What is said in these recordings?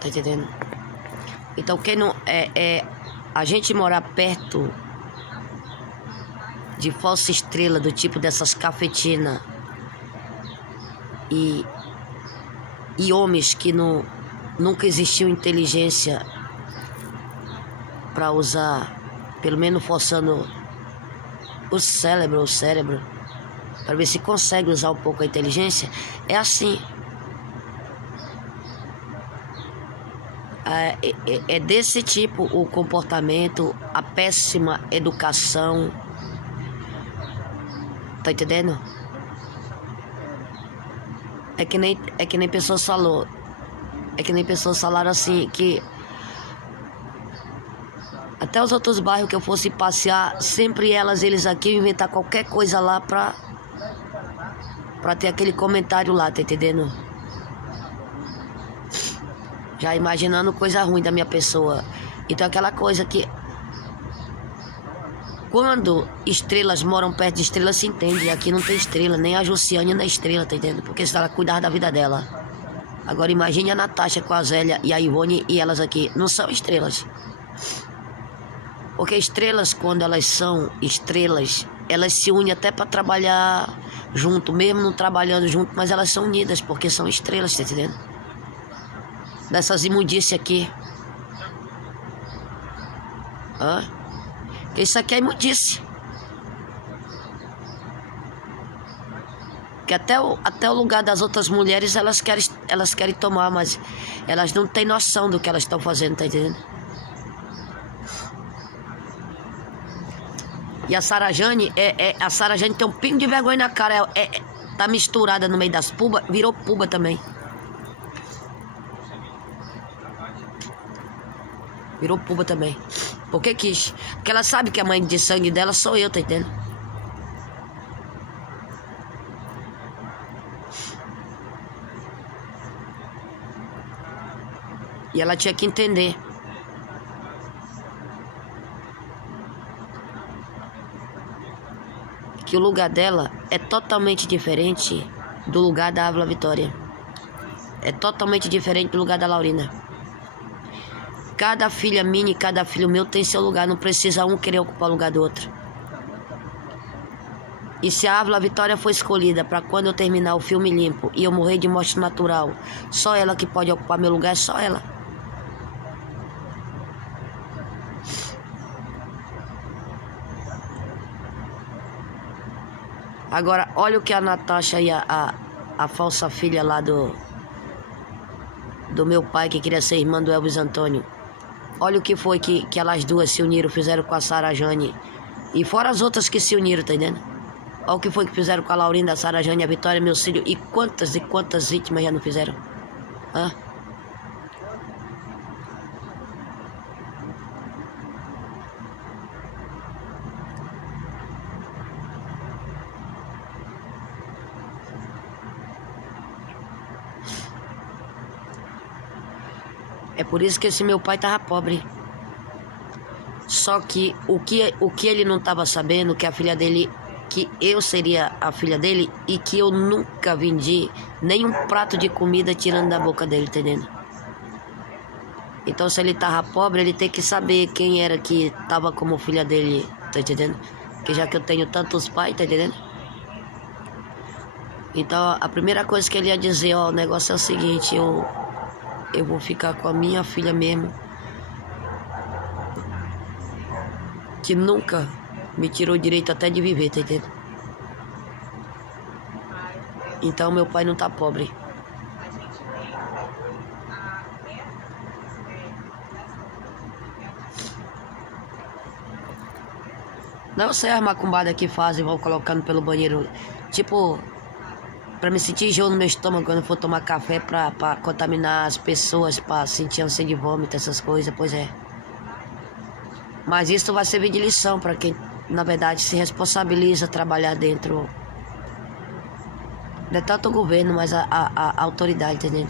Tá entendendo? Então quem não a gente morar perto de falsa estrela do tipo dessas cafetinas e homens que nunca existiu inteligência para usar, pelo menos forçando o cérebro, para ver se consegue usar um pouco a inteligência, é assim. É desse tipo o comportamento, a péssima educação. Tá entendendo? É que nem pessoas falou. É que nem pessoas falaram assim, que até os outros bairros que eu fosse passear, sempre eles aqui iam inventar qualquer coisa lá pra ter aquele comentário lá, tá entendendo? Já imaginando coisa ruim da minha pessoa. Então aquela coisa que quando estrelas moram perto de estrelas se entende. E aqui não tem estrela, nem a Jussiane na estrela, tá entendendo? Porque se ela cuidar da vida dela. Agora imagine a Natasha com a Zélia e a Ivone e elas aqui. Não são estrelas. Porque estrelas, quando elas são estrelas, elas se unem até para trabalhar junto, mesmo não trabalhando junto, mas elas são unidas porque são estrelas, tá entendendo? Dessas imundícias aqui. Isso aqui é imundícia. Que até o lugar das outras mulheres elas querem tomar, mas elas não têm noção do que elas estão fazendo, tá entendendo? E a Sara Jane, a Sara Jane tem um pingo de vergonha na cara. Tá misturada no meio das pubas, virou puba também. Virou puba também. Por que quis? Porque ela sabe que a mãe de sangue dela sou eu, tá entendendo? E ela tinha que entender. Que o lugar dela é totalmente diferente do lugar da Ávila Vitória. É totalmente diferente do lugar da Laurina. Cada filha minha e cada filho meu tem seu lugar. Não precisa um querer ocupar o lugar do outro. E se a Ávila Vitória foi escolhida para quando eu terminar o filme limpo e eu morrer de morte natural, só ela que pode ocupar meu lugar, é só ela. Agora, olha o que a Natasha e a falsa filha lá do meu pai, que queria ser irmã do Elvis Antônio. Olha o que foi que elas duas se uniram, fizeram com a Sara Jane. E fora as outras que se uniram, tá entendendo? Olha o que foi que fizeram com a Laurinda, a Sara Jane, a Vitória, meu filho. E quantas vítimas já não fizeram? É por isso que esse meu pai tava pobre. Só que o que ele não tava sabendo, que a filha dele, que eu seria a filha dele e que eu nunca vendi nem um prato de comida tirando da boca dele, tá entendendo? Então se ele tava pobre, ele tem que saber quem era que tava como filha dele, tá entendendo? Que já que eu tenho tantos pais, tá entendendo? Então a primeira coisa que ele ia dizer, ó, o negócio é o seguinte, eu vou ficar com a minha filha mesmo, que nunca me tirou o direito até de viver, tá entendendo? Então meu pai não tá pobre. Não sei as macumbadas que fazem, vão colocando pelo banheiro, tipo, pra me sentir enjoo no meu estômago quando eu for tomar café, pra contaminar as pessoas, pra sentir ânsia de vômito, essas coisas, pois é. Mas isso vai servir de lição pra quem, na verdade, se responsabiliza a trabalhar dentro. Não é tanto o governo, mas a autoridade, entendeu?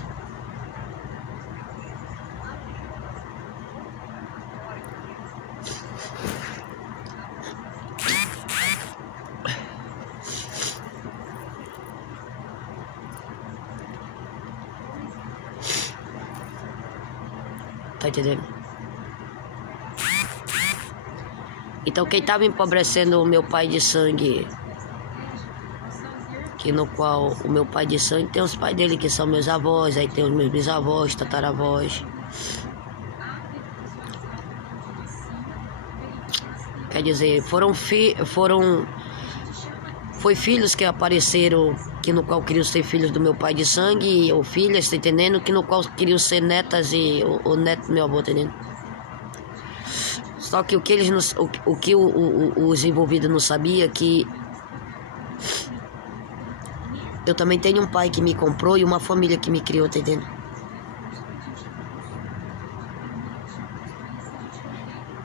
Tá entendendo? Então quem tava empobrecendo o meu pai de sangue, que no qual o meu pai de sangue tem os pais dele que são meus avós, aí tem os meus bisavós, tataravós. Quer dizer, foi filhos que apareceram, que no qual queriam ser filhos do meu pai de sangue, ou filhas, tá entendendo? Que no qual queriam ser netas e o neto do meu avô, tá entendendo? Só que o que eles não, o que os envolvidos não sabiam que eu também tenho um pai que me comprou e uma família que me criou, tá entendendo?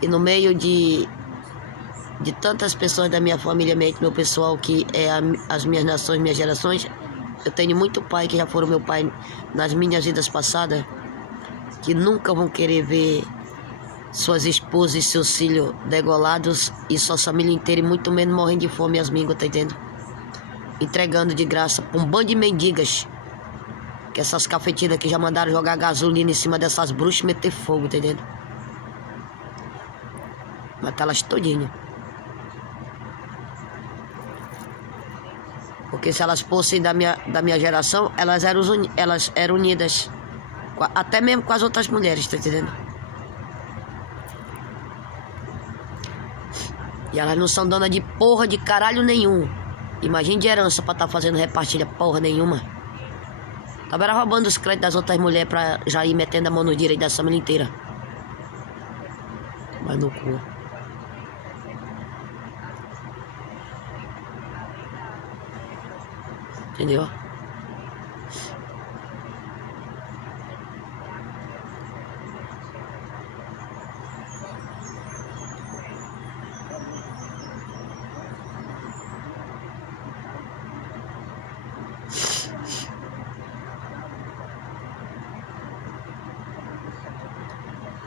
E no meio de tantas pessoas da minha família, meu pessoal, que é as minhas nações, minhas gerações, eu tenho muito pai que já foram meu pai nas minhas vidas passadas, que nunca vão querer ver suas esposas e seus filhos degolados e sua família inteira, e muito menos morrendo de fome e as mínguas, tá entendendo? Entregando de graça pra um bando de mendigas, que essas cafetinas que já mandaram jogar gasolina em cima dessas bruxas e meter fogo, tá entendendo? Matar elas todinhas. Porque se elas fossem da minha geração, elas eram unidas. Até mesmo com as outras mulheres, tá entendendo? E elas não são donas de porra de caralho nenhum. Imagine de herança pra estar fazendo repartilha porra nenhuma. Tava era roubando os créditos das outras mulheres pra já ir metendo a mão no direito da família inteira. Mas no cu. Entendeu?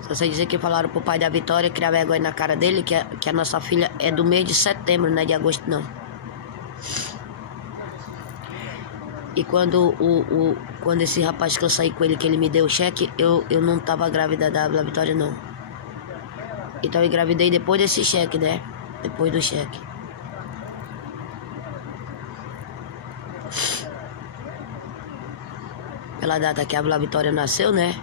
Só sei dizer que falaram pro pai da Vitória criar vergonha na cara dele, que a nossa filha é do mês de setembro, não é de agosto não. E quando quando esse rapaz que eu saí com ele, que ele me deu o cheque, eu não tava grávida da Vitória não. Então eu engravidei depois desse cheque, né? Depois do cheque. Pela data que a Vitória nasceu, né?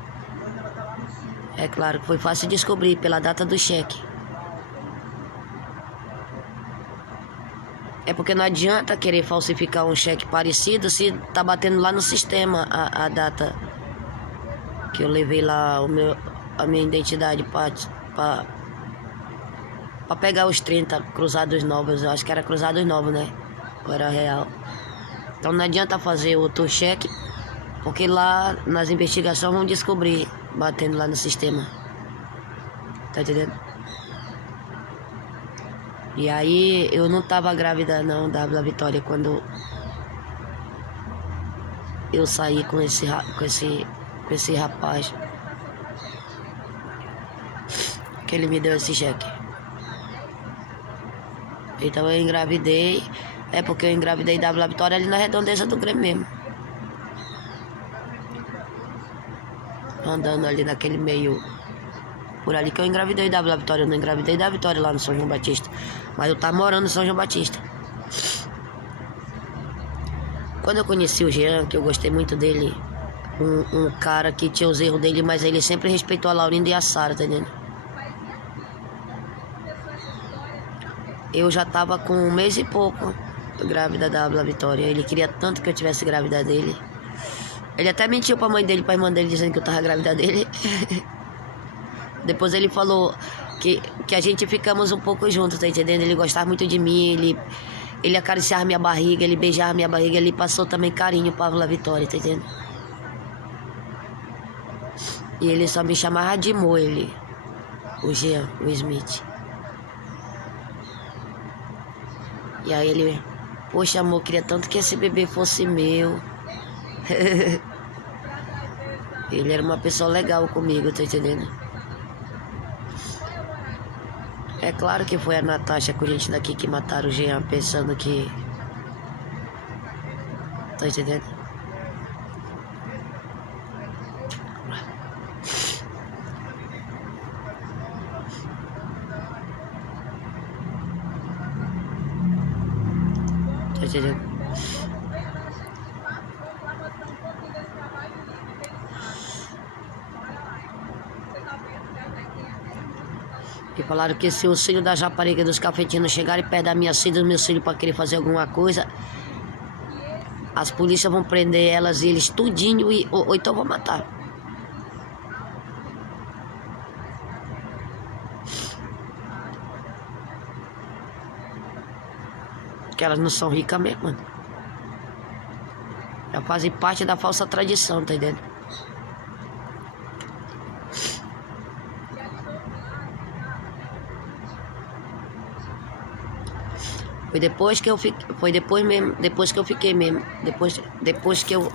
É claro que foi fácil descobrir pela data do cheque. É porque não adianta querer falsificar um cheque parecido se tá batendo lá no sistema a data que eu levei lá a minha identidade pra pegar os 30 cruzados novos. Eu acho que era cruzados novos, né? Ou era real. Então não adianta fazer outro cheque, porque lá nas investigações vão descobrir batendo lá no sistema. Tá entendendo? E aí eu não tava grávida não da Vitória quando eu saí com esse rapaz. Que ele me deu esse cheque. Então eu engravidei. É porque eu engravidei da Vitória ali na redondeza do Grêmio mesmo. Andando ali naquele meio. Por ali que eu engravidei da Vitória. Eu não engravidei da Vitória lá no São João Batista. Mas eu tava morando no São João Batista. Quando eu conheci o Jean, que eu gostei muito dele, um cara que tinha os erros dele, mas ele sempre respeitou a Laurinda e a Sara, tá entendendo? Eu já tava com 1 mês e pouco grávida da Vitória. Ele queria tanto que eu tivesse grávida dele. Ele até mentiu pra mãe dele, pra irmã dele, dizendo que eu tava grávida dele. Depois ele falou que a gente ficamos um pouco juntos, tá entendendo? Ele gostava muito de mim, ele acariciava minha barriga, ele beijava minha barriga, ele passou também carinho pra Vitória, tá entendendo? E ele só me chamava de Mo, o Jean, o Smith. E aí ele, poxa amor, queria tanto que esse bebê fosse meu. Ele era uma pessoa legal comigo, tá entendendo? É claro que foi a Natasha com gente daqui que mataram o Jean pensando que... Tá entendendo? Tá entendendo? E falaram que se os filhos da rapariga dos cafetinos chegarem perto da minha filha, dos meus filhos, pra querer fazer alguma coisa, as polícias vão prender elas e eles tudinho, ou então vão matar. Porque elas não são ricas mesmo, mano. Já fazem parte da falsa tradição, tá entendendo? Foi depois que eu fiquei, foi depois mesmo, depois que eu fiquei mesmo, depois que eu,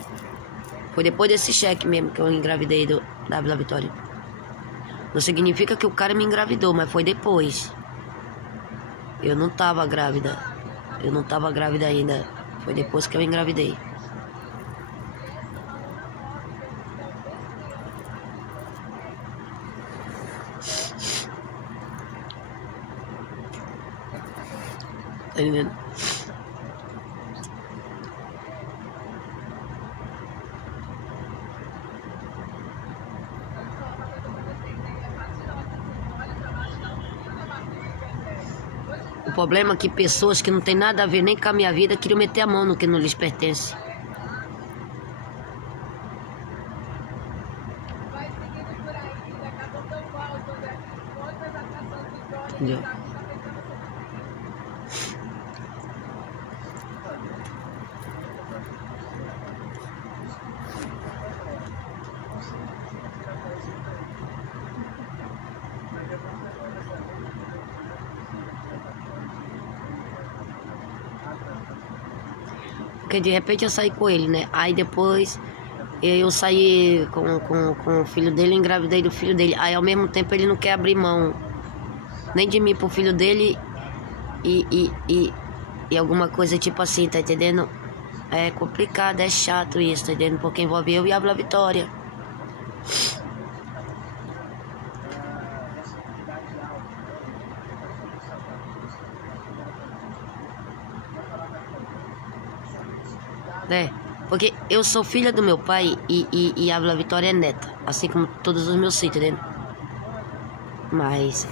foi depois desse cheque mesmo que eu engravidei da Vila Vitória. Não significa que o cara me engravidou, mas foi depois. Eu não tava grávida, ainda, foi depois que eu engravidei. Tá entendendo? O problema é que pessoas que não tem nada a ver nem com a minha vida queriam meter a mão no que não lhes pertence. Entendeu? Porque de repente eu saí com ele, né? Aí depois eu saí com o filho dele, engravidei do filho dele. Aí ao mesmo tempo ele não quer abrir mão nem de mim pro filho dele e alguma coisa tipo assim, tá entendendo? É complicado, é chato isso, tá entendendo? Porque envolve eu e a Vila Vitória. Né? Porque eu sou filha do meu pai e a Vila Vitória é neta, assim como todos os meus filhos, entendeu? Mas